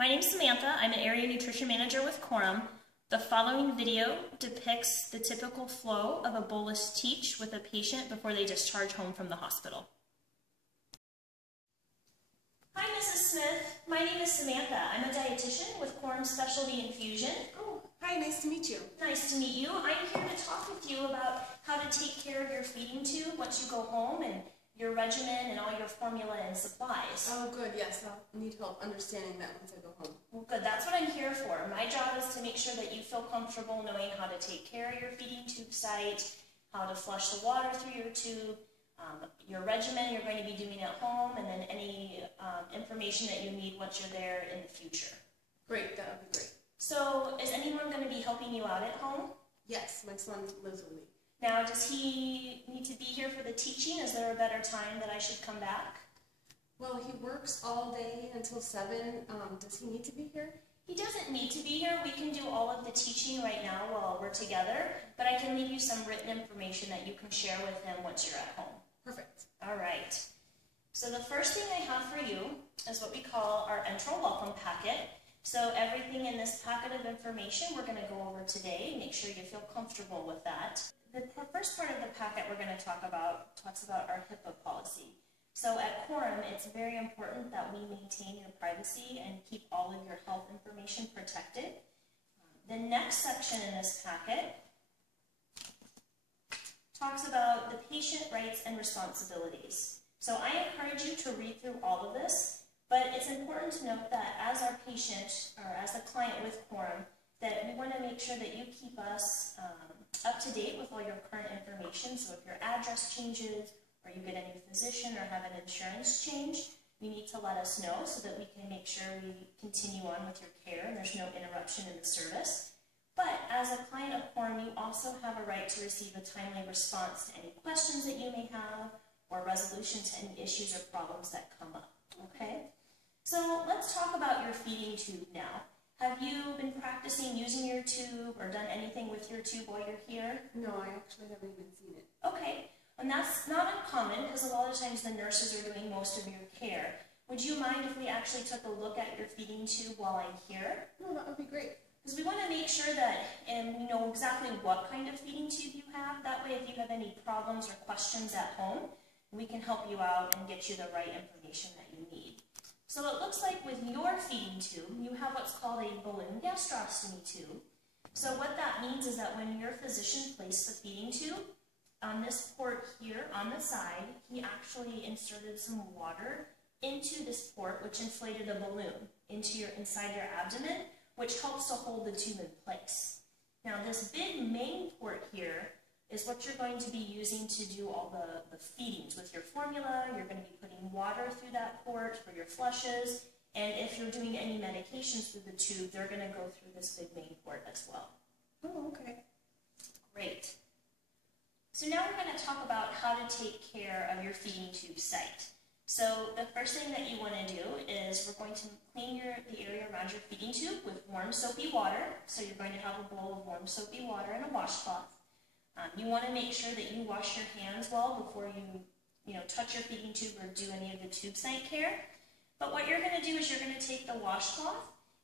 My name is Samantha. I'm an Area Nutrition Manager with Quorum. The following video depicts the typical flow of a bolus teach with a patient before they discharge home from the hospital. Hi, Mrs. Smith. My name is Samantha. I'm a dietitian with Quorum Specialty Infusion. Oh, hi, nice to meet you. Nice to meet you. I'm here to talk with you about how to take care of your feeding tube once you go home and your regimen and all your formula and supplies. Oh, good, yes. I'll need help understanding that once I go home. Well, good. That's what I'm here for. My job is to make sure that you feel comfortable knowing how to take care of your feeding tube site, how to flush the water through your tube, your regimen you're going to be doing at home, and then any information that you need once you're there in the future. Great, that would be great. So, is anyone going to be helping you out at home? Yes, my son lives with me. Now, does he need to be here for the teaching? Is there a better time that I should come back? Well, he works all day until 7. Does he need to be here? He doesn't need to be here. We can do all of the teaching right now while we're together, but I can leave you some written information that you can share with him once you're at home. Perfect. All right. So the first thing I have for you is what we call our Enteral welcome packet. So everything in this packet of information we're going to go over today. Make sure you feel comfortable with that. The first part of the packet we're going to talks about our HIPAA policy. So at Quorum, it's very important that we maintain your privacy and keep all of your health information protected. The next section in this packet talks about the patient rights and responsibilities. So I encourage you to read through all of this, but it's important to note that as our patient, or as the client with Quorum, that we want to make sure that you keep us up to date with all your current information. So if your address changes, or you get a new physician, or have an insurance change, you need to let us know so that we can make sure we continue on with your care and there's no interruption in the service. But as a client of Quorum, you also have a right to receive a timely response to any questions that you may have, or resolution to any issues or problems that come up, okay? So let's talk about your feeding tube now. Have you been practicing using your tube or done anything with your tube while you're here? No, I actually haven't even seen it. Okay, and that's not uncommon because a lot of times the nurses are doing most of your care. Would you mind if we actually took a look at your feeding tube while I'm here? No, that would be great. Because we want to make sure that we know exactly what kind of feeding tube you have. That way, if you have any problems or questions at home, we can help you out and get you the right information that you need. So it looks like with your feeding tube, you have what's called a balloon gastrostomy tube. So what that means is that when your physician placed the feeding tube, on this port here on the side, he actually inserted some water into this port, which inflated a balloon inside your abdomen, which helps to hold the tube in place. Now this big main port here is what you're going to be using to do all the feedings with your formula. You're going to be putting water through that port for your flushes, and if you're doing any medications through the tube, they're going to go through this big main port as well. Oh, okay. Great. So now we're going to talk about how to take care of your feeding tube site. So the first thing that you want to do is we're going to clean the area around your feeding tube with warm soapy water. So you're going to have a bowl of warm soapy water and a washcloth. You want to make sure that you wash your hands well before you touch your feeding tube or do any of the tube site care. But what you're going to do is you're going to take the washcloth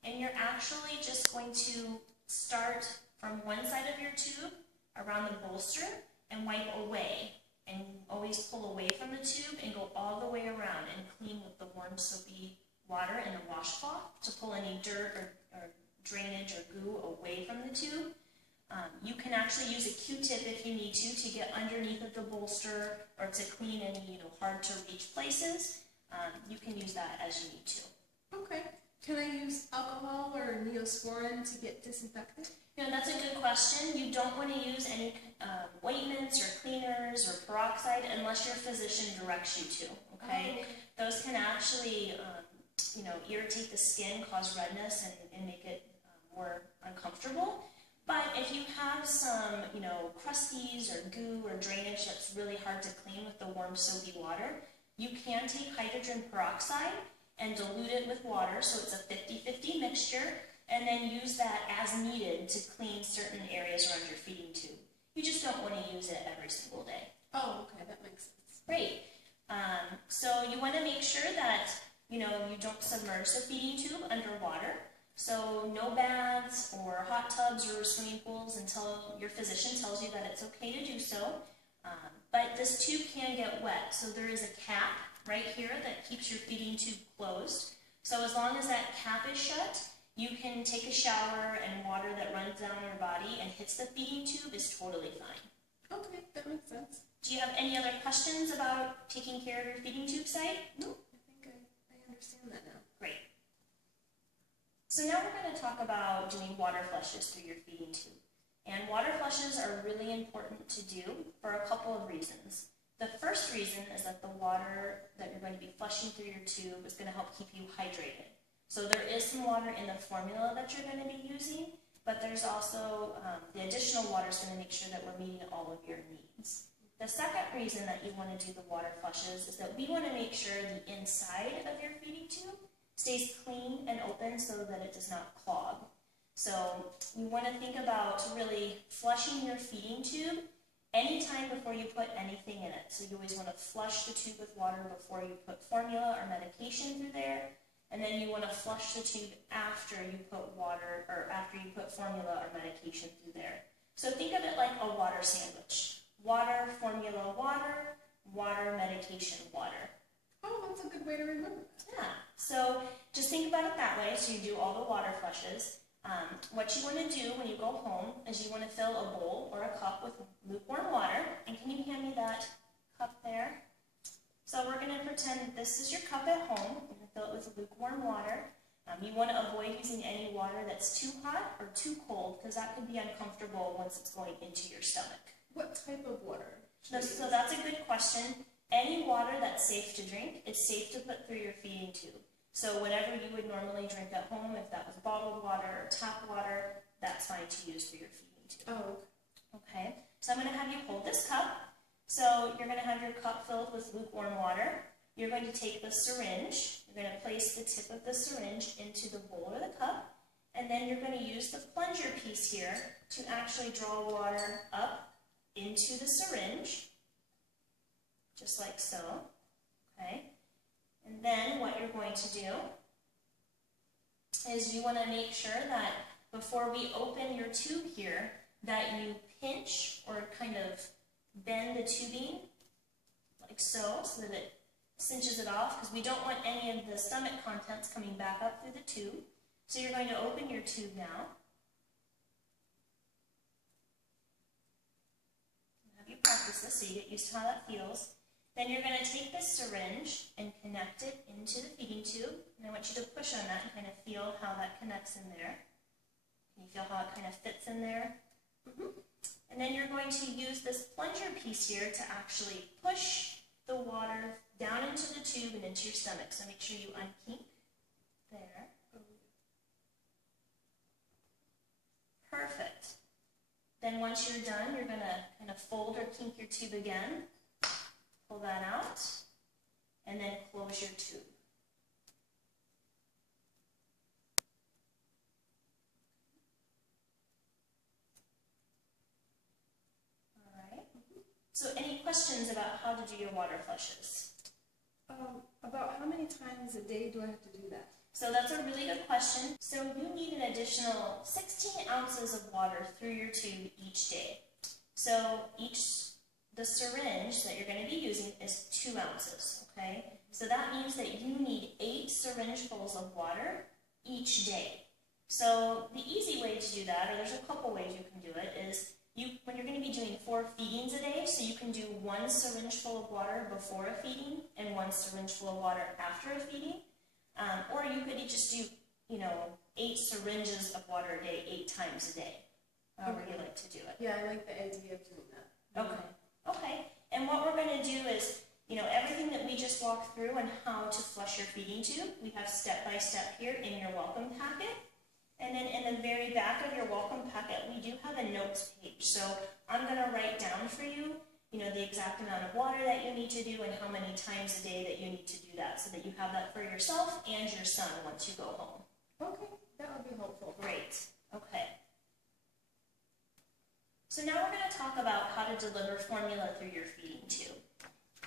and you're actually just going to start from one side of your tube around the bolster and wipe away. And always pull away from the tube and go all the way around and clean with the warm soapy water and the washcloth to pull any dirt or drainage or goo away from the tube. You can actually use a Q-tip if you need to get underneath of the bolster or to clean any hard to reach places. You can use that as you need to. Okay. Can I use alcohol or Neosporin to get disinfected? That's a good question. You don't want to use any ointments or cleaners or peroxide unless your physician directs you to, okay? Those can actually, irritate the skin, cause redness, and make it more uncomfortable. But if you have some, crusties or goo or drainage that's really hard to clean with the warm soapy water, you can take hydrogen peroxide and dilute it with water, so it's a 50-50 mixture, and then use that as needed to clean certain areas around your feeding tube. You just don't want to use it every single day. Oh, okay, that makes sense. Great. So you want to make sure that you don't submerge the feeding tube underwater. So no baths or hot tubs or swimming pools until your physician tells you that it's okay to do so. But this tube can get wet, so there is a cap right here that keeps your feeding tube closed. So as long as that cap is shut, you can take a shower and water that runs down your body and hits the feeding tube is totally fine. Okay, that makes sense. Do you have any other questions about taking care of your feeding tube site? No, I think I understand that now. Great. So now we're going to talk about doing water flushes through your feeding tube. And water flushes are really important to do for a couple of reasons. The first reason is that the water that you're going to be flushing through your tube is going to help keep you hydrated. So there is some water in the formula that you're going to be using, but there's also the additional water is going to make sure that we're meeting all of your needs. The second reason that you want to do the water flushes is that we want to make sure the inside of your feeding tube stays clean and open so that it does not clog. So you want to think about really flushing your feeding tube anytime before you put anything in it. So you always want to flush the tube with water before you put formula or medication through there. And then you want to flush the tube after you put water or after you put formula or medication through there. So think of it like a water sandwich. Water, formula, water, water, medication, water. Oh, that's a good way to remember that. Yeah, so just think about it that way. So you do all the water flushes. What you want to do when you go home is you want to fill a bowl or a cup with lukewarm water. And can you hand me that cup there? So we're going to pretend this is your cup at home. We're going to fill it with lukewarm water. You want to avoid using any water that's too hot or too cold because that could be uncomfortable once it's going into your stomach. What type of water? So that's a good question. Any water that's safe to drink is safe to put through your feeding tube. So whatever you would normally drink at home, if that was bottled water or tap water, that's fine to use for your feeding tube. Oh. Okay, so I'm going to have you hold this cup. So you're going to have your cup filled with lukewarm water. You're going to take the syringe. You're going to place the tip of the syringe into the bowl or the cup. And then you're going to use the plunger piece here to actually draw water up into the syringe, just like so. Okay. And then what you're going to do is you want to make sure that before we open your tube here, that you pinch or kind of bend the tubing like so that it cinches it off, because we don't want any of the stomach contents coming back up through the tube. So you're going to open your tube now. I'll have you practice this so you get used to how that feels. Then you're going to take this syringe and connect it into the feeding tube. And I want you to push on that and kind of feel how that connects in there. Can you feel how it kind of fits in there? Mm-hmm. And then you're going to use this plunger piece here to actually push the water down into the tube and into your stomach. So make sure you unkink there. Perfect. Then once you're done, you're going to kind of fold or kink your tube again. Pull that out, and then close your tube. All right. So any questions about how to do your water flushes? About how many times a day do I have to do that? So that's a really good question. So you need an additional 16 ounces of water through your tube each day. So the syringe that you're going to be using is 2 ounces, okay? So that means that you need 8 syringefuls of water each day. So the easy way to do that, or there's a couple ways you can do it, is when you're going to be doing 4 feedings a day, so you can do 1 syringe full of water before a feeding and 1 syringe full of water after a feeding. Or you could just do, 8 syringes of water a day, 8 times a day, however you like to do it. Yeah, I like the idea of doing that. Okay. Okay, and what we're going to do is, everything that we just walked through and how to flush your feeding tube, we have step-by-step here in your welcome packet. And then in the very back of your welcome packet, we do have a notes page. So I'm going to write down for you, the exact amount of water that you need to do and how many times a day that you need to do that so that you have that for yourself and your son once you go home. Okay, that would be helpful. Great. Okay. So now we're going to talk about how to deliver formula through your feeding tube.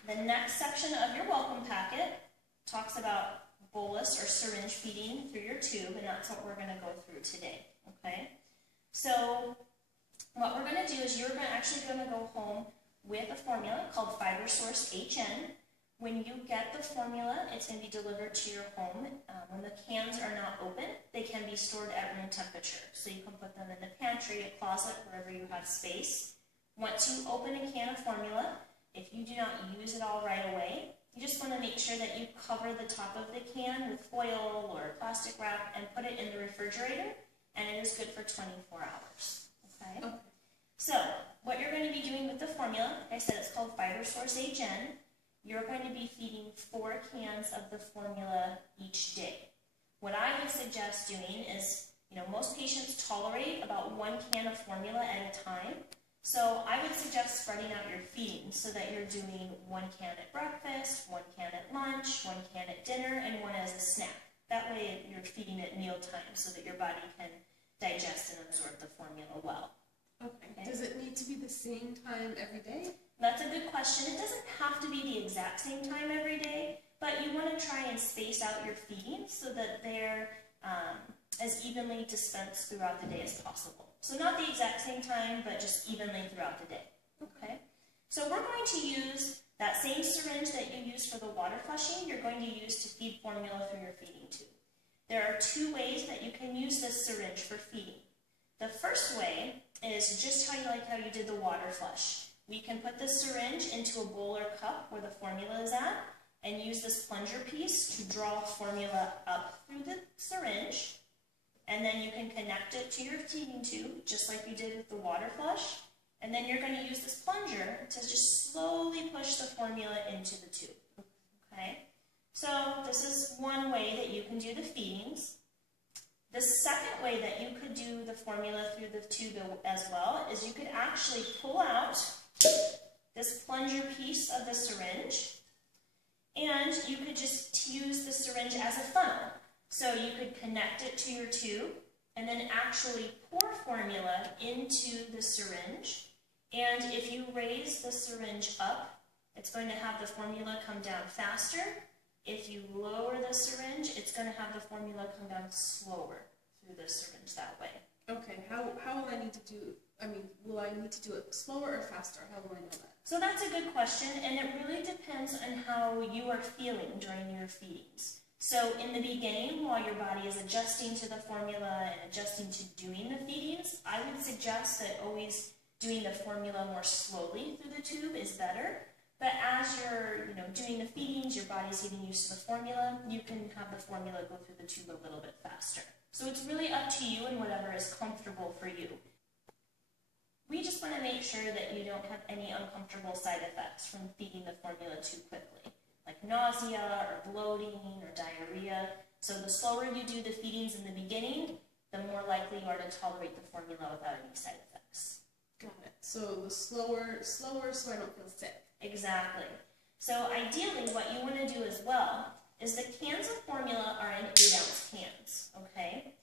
The next section of your welcome packet talks about bolus or syringe feeding through your tube, and that's what we're going to go through today, okay? So what we're going to do is you're actually going to go home with a formula called Fiber Source HN. When you get the formula, it's going to be delivered to your home. When the cans are not open, they can be stored at room temperature. So you can put them in the pantry, a closet, wherever you have space. Once you open a can of formula, if you do not use it all right away, you just want to make sure that you cover the top of the can with foil or plastic wrap and put it in the refrigerator, and it is good for 24 hours. Okay? So what you're going to be doing with the formula, like I said, it's called Fiber Source HN. You're going to be feeding 4 cans of the formula each day. What I would suggest doing is, most patients tolerate about 1 can of formula at a time. So I would suggest spreading out your feeding so that you're doing 1 can at breakfast, 1 can at lunch, 1 can at dinner, and 1 as a snack. That way you're feeding at mealtime so that your body can digest and absorb the formula well. Okay. Does it need to be the same time every day? That's a good question. It doesn't have to be the exact same time every day, but you want to try and space out your feedings so that they're as evenly dispensed throughout the day as possible. So not the exact same time, but just evenly throughout the day. Okay? So we're going to use that same syringe that you use for the water flushing, you're going to use to feed formula through your feeding tube. There are 2 ways that you can use this syringe for feeding. The first way is just how you did the water flush. We can put this syringe into a bowl or cup where the formula is at and use this plunger piece to draw formula up through the syringe, and then you can connect it to your feeding tube just like you did with the water flush, and then you're going to use this plunger to just slowly push the formula into the tube. Okay? So this is one way that you can do the feedings. The second way that you could do the formula through the tube as well is you could actually pull out this plunger piece of the syringe, and you could just use the syringe as a funnel. So you could connect it to your tube and then actually pour formula into the syringe, and if you raise the syringe up, it's going to have the formula come down faster. If you lower the syringe, it's going to have the formula come down slower through the syringe that way. Okay, how will I need to do, will I need to do it slower or faster? How will I know that? So that's a good question, and it really depends on how you are feeling during your feedings. So in the beginning, while your body is adjusting to the formula and adjusting to doing the feedings, I would suggest that always doing the formula more slowly through the tube is better. But as you're doing the feedings, your body's getting used to the formula, you can have the formula go through the tube a little bit faster. So it's really up to you and whatever is comfortable for you. We just want to make sure that you don't have any uncomfortable side effects from feeding the formula too quickly, like nausea or bloating or diarrhea. So the slower you do the feedings in the beginning, the more likely you are to tolerate the formula without any side effects. Got it. So the slower so I don't feel sick. Exactly. So ideally what you want to do as well is the cans of formula are in 8-ounce cans, okay?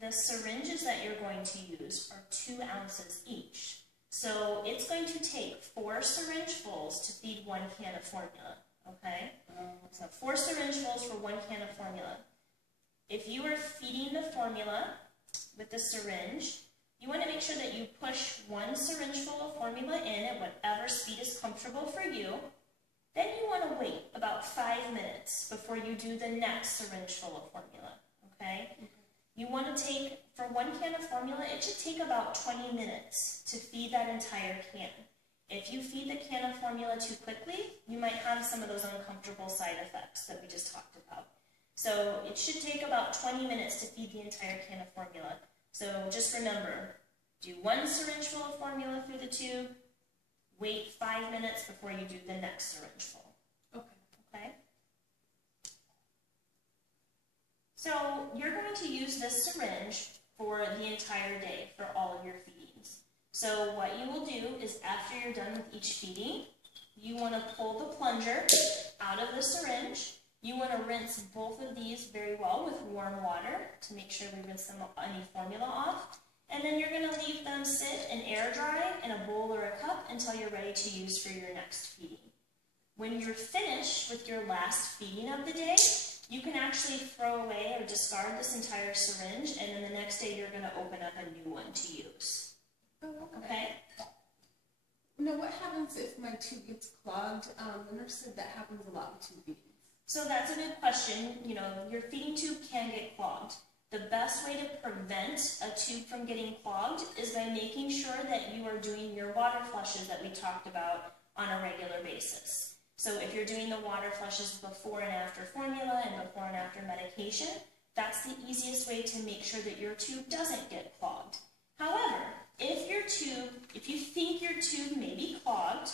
The syringes that you're going to use are 2 ounces each. So it's going to take 4 syringefuls to feed 1 can of formula, okay? So 4 syringefuls for 1 can of formula. If you are feeding the formula with the syringe, you want to make sure that you push 1 syringeful of formula in at whatever speed is comfortable for you. Then you want to wait about 5 minutes before you do the next syringeful of formula, okay? You want to take, for 1 can of formula, it should take about 20 minutes to feed that entire can. If you feed the can of formula too quickly, you might have some of those uncomfortable side effects that we just talked about. So it should take about 20 minutes to feed the entire can of formula. So just remember, do 1 syringeful of formula through the tube, wait 5 minutes before you do the next syringeful. Okay? So you're going to use this syringe for the entire day for all of your feedings. So what you will do is after you're done with each feeding, you want to pull the plunger out of the syringe. You want to rinse both of these very well with warm water to make sure we rinse any formula off. And then you're going to leave them sit and air dry in a bowl or a cup until you're ready to use for your next feeding. When you're finished with your last feeding of the day, you can actually throw away or discard this entire syringe, and then the next day you're going to open up a new one to use. Oh, Okay? Now, what happens if my tube gets clogged? The nurse said that happens a lot with tube feedings. So that's a good question. You know, your feeding tube can get clogged. The best way to prevent a tube from getting clogged is by making sure that you are doing your water flushes that we talked about on a regular basis. So if you're doing the water flushes before and after formula and before and after medication, that's the easiest way to make sure that your tube doesn't get clogged. However, if you think your tube may be clogged,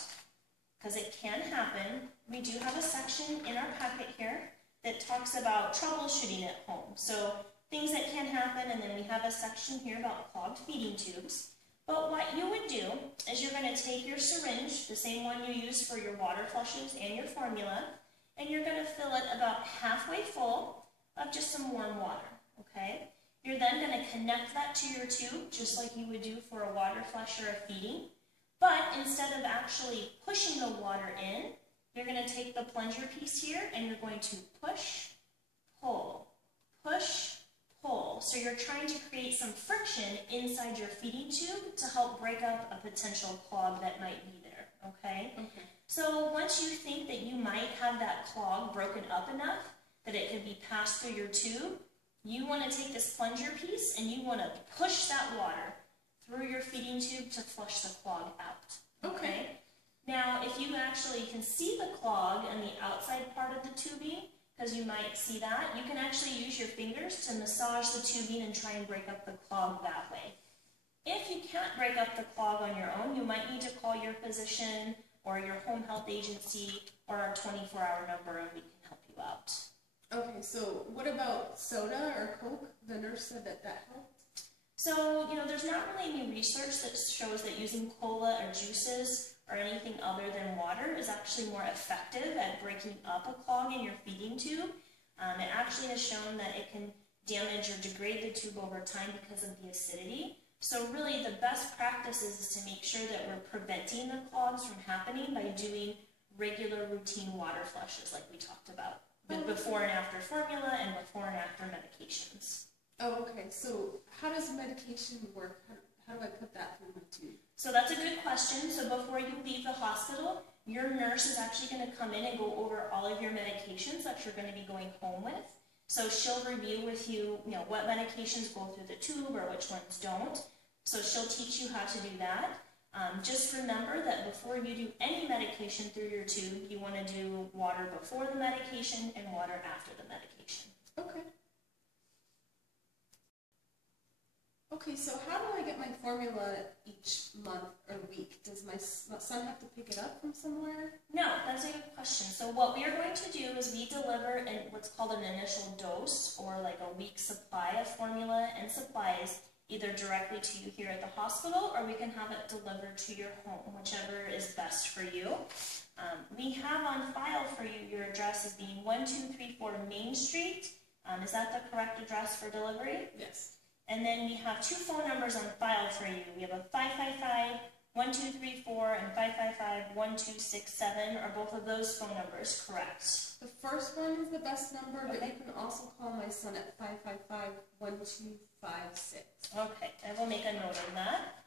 because it can happen, we do have a section in our packet here that talks about troubleshooting at home. So things that can happen, and then we have a section here about clogged feeding tubes. But what you would do is you're going to take your syringe, the same one you use for your water flushes and your formula, and you're going to fill it about halfway full of just some warm water, okay? You're then going to connect that to your tube, just like you would do for a water flush or a feeding. But instead of actually pushing the water in, you're going to take the plunger piece here and you're going to push, pull, push, pull. So you're trying to create some friction inside your feeding tube to help break up a potential clog that might be there, okay? Okay. So once you think that you might have that clog broken up enough that it can be passed through your tube, you want to take this plunger piece and you want to push that water through your feeding tube to flush the clog out. Okay. Now, if you actually can see the clog on the outside part of the tubing, because you might see that, you can actually use your fingers to massage the tubing and try and break up the clog that way. If you can't break up the clog on your own, you might need to call your physician or your home health agency or our 24-hour number, and we can help you out. Okay, so what about soda or Coke? The nurse said that helped. So, you know, there's not really any research that shows that using cola or juices or anything other than water is actually more effective at breaking up a clog in your feeding tube. It actually has shown that it can damage or degrade the tube over time because of the acidity. So really the best practice is to make sure that we're preventing the clogs from happening by doing regular routine water flushes like we talked about, with before and after formula and before and after medications. Oh, okay. So how does medication work? How do I put that through my tube? So that's a good question. So before you leave the hospital, your nurse is actually going to come in and go over all of your medications that you're going to be going home with. So she'll review with you, what medications go through the tube or which ones don't. So she'll teach you how to do that. Just remember that before you do any medication through your tube, you want to do water before the medication and water after the medication. Okay. Okay, so how do I get my formula each month or week? Does my son have to pick it up from somewhere? No, that's a good question. So what we are going to do is we deliver what's called an initial dose, or like a week's supply of formula and supplies, either directly to you here at the hospital, or we can have it delivered to your home, whichever is best for you. We have on file for you your address as being 1234 Main Street. Is that the correct address for delivery? Yes. And then we have two phone numbers on file for you. We have a 555-1234 and 555-1267. Are both of those phone numbers correct? The first one is the best number, but you can also call my son at 555-1256. Okay, I will make a note of that.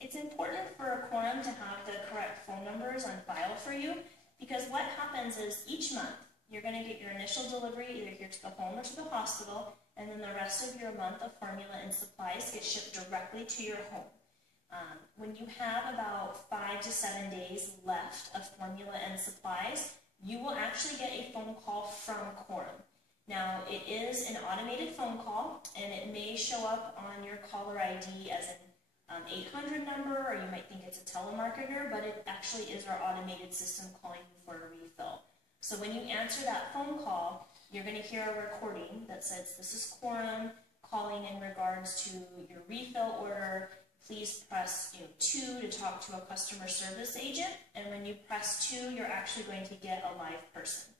It's important for a quorum to have the correct phone numbers on file for you, because what happens is each month, you're going to get your initial delivery either here to the home or to the hospital, and then the rest of your month of formula and supplies get shipped directly to your home. When you have about 5 to 7 days left of formula and supplies, you will actually get a phone call from Quorum. Now, it is an automated phone call, and it may show up on your caller ID as an 800 number, or you might think it's a telemarketer, but it actually is our automated system calling you for a refill. So when you answer that phone call, you're going to hear a recording that says, "This is Quorum calling in regards to your refill order. Please press 2 to talk to a customer service agent." And when you press 2, you're actually going to get a live person.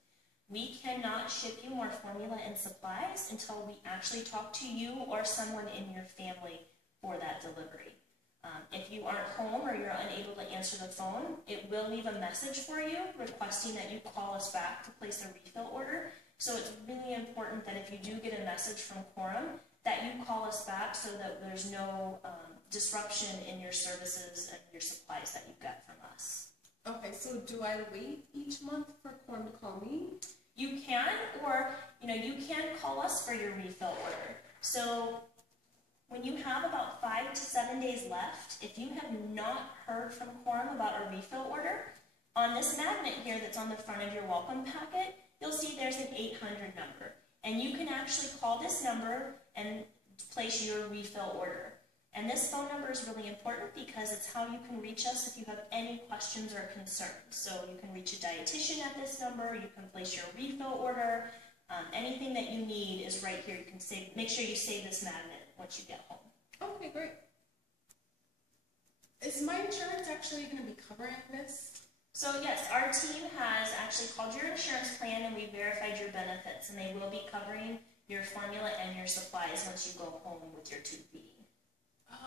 We cannot ship you more formula and supplies until we actually talk to you or someone in your family for that delivery. If you aren't home or you're unable to answer the phone, it will leave a message for you requesting that you call us back to place a refill order. So it's really important that if you do get a message from Quorum, that you call us back so that there's no disruption in your services and your supplies that you get from us. Okay, so do I wait each month for Quorum to call me? You can, or you can call us for your refill order. So when you have about 5 to 7 days left, if you have not heard from Quorum about a refill order, on this magnet here that's on the front of your welcome packet, you'll see there's an 800 number. And you can actually call this number and place your refill order. And this phone number is really important because it's how you can reach us if you have any questions or concerns. So you can reach a dietitian at this number, you can place your refill order, anything that you need is right here. You can make sure you save this magnet once you get home. Okay, great. Is my insurance actually going to be covering this? So yes, our team has actually called your insurance plan and we verified your benefits, and they will be covering your formula and your supplies once you go home with your tube feeding.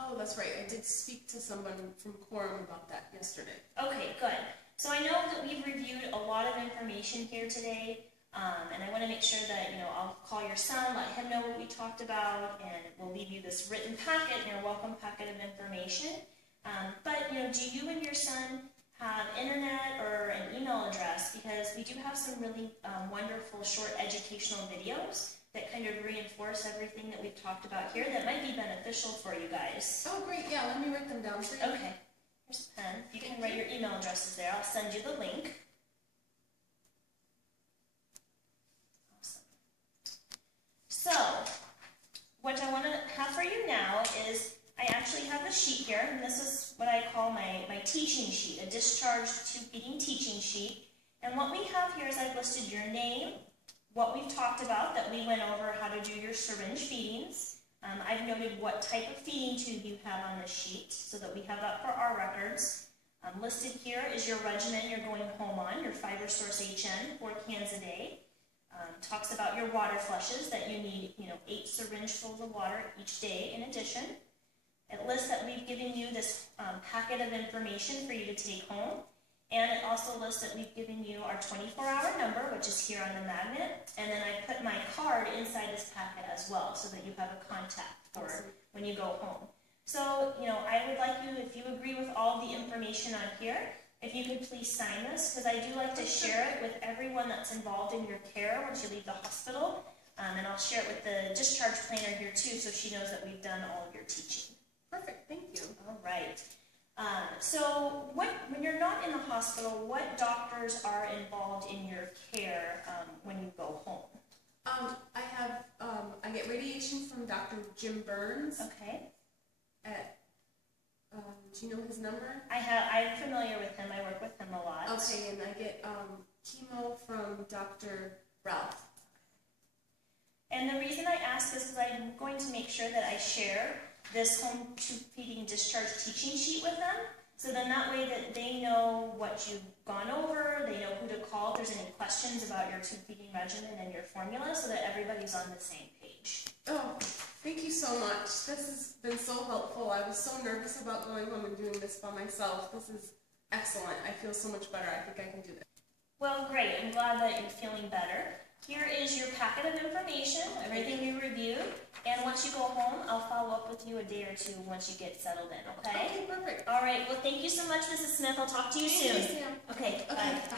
Oh, that's right. I did speak to someone from Quorum about that yesterday. Okay, good. So I know that we've reviewed a lot of information here today, and I want to make sure that, I'll call your son, let him know what we talked about, and we'll leave you this written packet, your welcome packet of information. But, do you and your son have internet or an email address? Because we do have some really wonderful short educational videos that kind of reinforce everything that we've talked about here that might be beneficial for you guys. Oh, great. Yeah, let me write them down for you. Okay. Here's a pen. You can write your email addresses there. I'll send you the link. Awesome. So, what I want to have for you now is I actually have a sheet here, and this is what I call my teaching sheet, a discharge tube feeding teaching sheet. And what we have here is I've listed your name, what we've talked about, that we went over how to do your syringe feedings. I've noted what type of feeding tube you have on this sheet so that we have that for our records. Listed here is your regimen you're going home on, your fiber source HN, 4 cans a day. Talks about your water flushes, that you need 8 syringefuls of water each day in addition. It lists that we've given you this packet of information for you to take home. And it also lists that we've given you our 24-hour number, which is here on the magnet. And then I put my card inside this packet as well, so that you have a contact for when you go home. So, I would like you, if you agree with all the information on here, if you could please sign this, because I do like to share it with everyone that's involved in your care once you leave the hospital. And I'll share it with the discharge planner here too, so she knows that we've done all of your teaching. Perfect. Thank you. All right. So when you're not in the hospital, what doctors are involved in your care when you go home? I get radiation from Dr. Jim Burns. Okay. Do you know his number? I'm familiar with him. I work with him a lot. Okay, and I get chemo from Dr. Ralph. And the reason I ask is because I'm going to make sure that I share this home tube feeding discharge teaching sheet with them, so then that way that they know what you've gone over, they know who to call if there's any questions about your tube feeding regimen and your formula, so that everybody's on the same page. Oh, thank you so much. This has been so helpful. I was so nervous about going home and doing this by myself. This is excellent. I feel so much better. I think I can do this. Well, great. I'm glad that you're feeling better. Here is your packet of information, everything we reviewed, and once you go home, I'll follow up with you a day or two once you get settled in, okay? Okay, perfect. All right, well, thank you so much, Mrs. Smith. I'll talk to you soon. Thank you, Sam. Okay, bye. Bye.